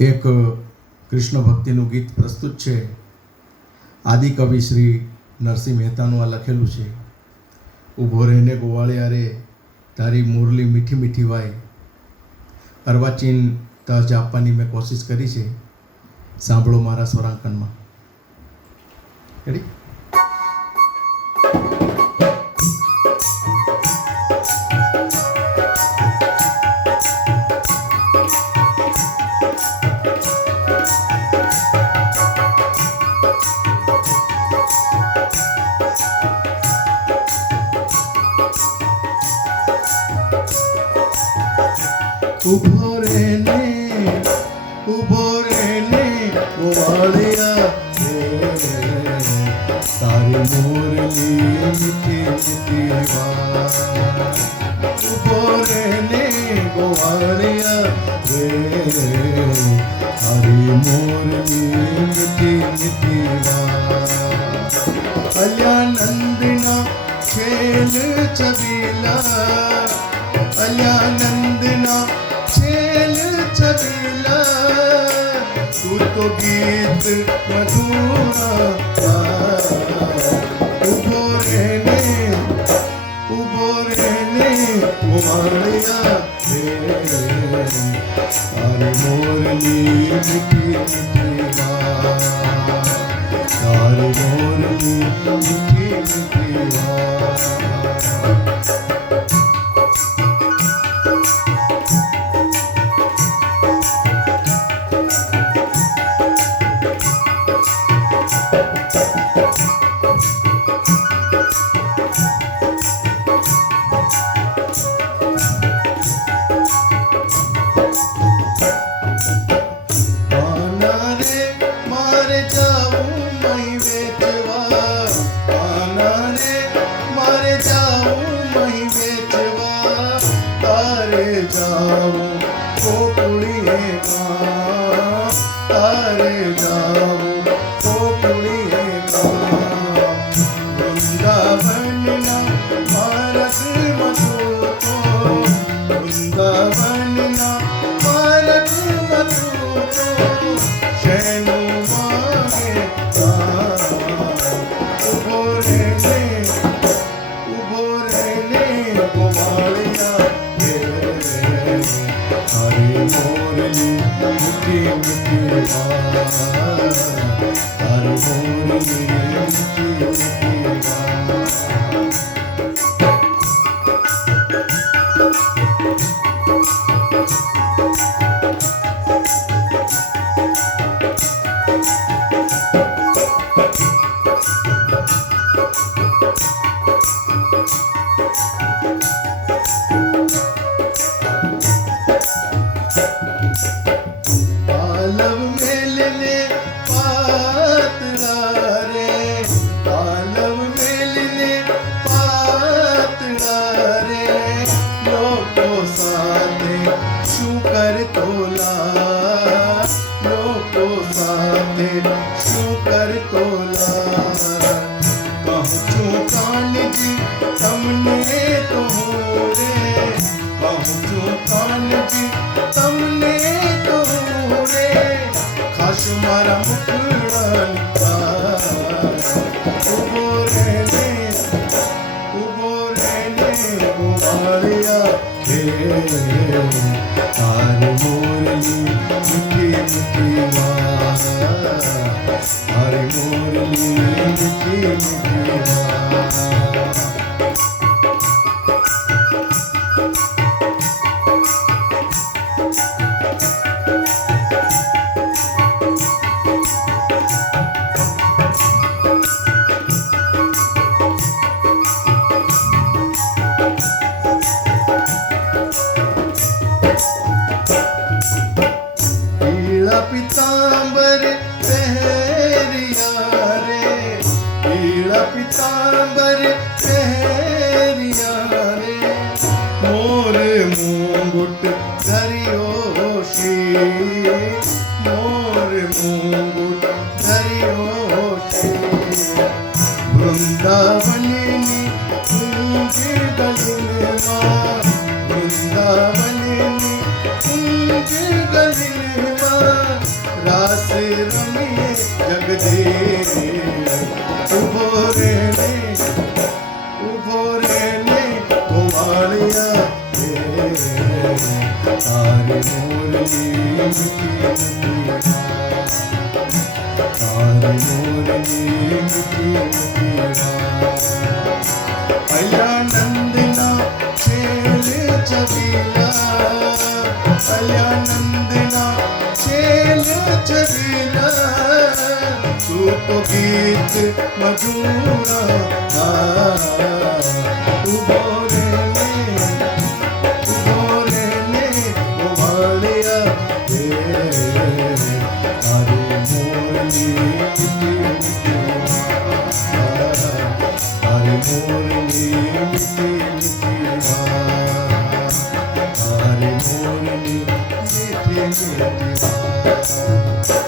એક કૃષ્ણ ભક્તિનું ગીત પ્રસ્તુત છે. આદિકવિ શ્રી નરસિંહ મહેતાનું આ લખેલું છે. ઊભો રહીને ગોવાળિયા રે તારી મુરલી મીઠી મીઠી વાય. અર્વાચીન તર્જ આપવાની મેં કોશિશ કરી છે. સાંભળો મારા સ્વરાંકનમાં. રેડી? ઊભો રેને ગોવાળિયા રે તારી મોરલી મીઠી મીઠી વાત. ઊભો રેને ગોવાળિયા રે તારી મોરલી મીઠી મીઠી વાત. અલ્યા નંદના ખેલ છબીલા, અલ્યા નંદના ખેલ છબીલા, તું તો ગીત મધુરા. ઊભો રેને ગોવાળિયા રે તારી મોરલી મીઠી મીઠી વાત. તારી મોરલી મીઠી મીઠી વાત. वृंदावन में રાસ રમીએ જગદીશ ઉભો રે ને ગોવાળિયા તારી મોરલી મીઠી મીઠી તારી મોરલી મીઠી મીઠી અલ્યાનંદના છેલે છબીલા અલ્યાનંદના છેલે છબીલા તું તો ગીત મધુરા ઉભો રે ને ગોવાળિયા તારી મોરલી તારી મોરલી મીઠી મીઠી તારી મોરલી મીઠી મીઠી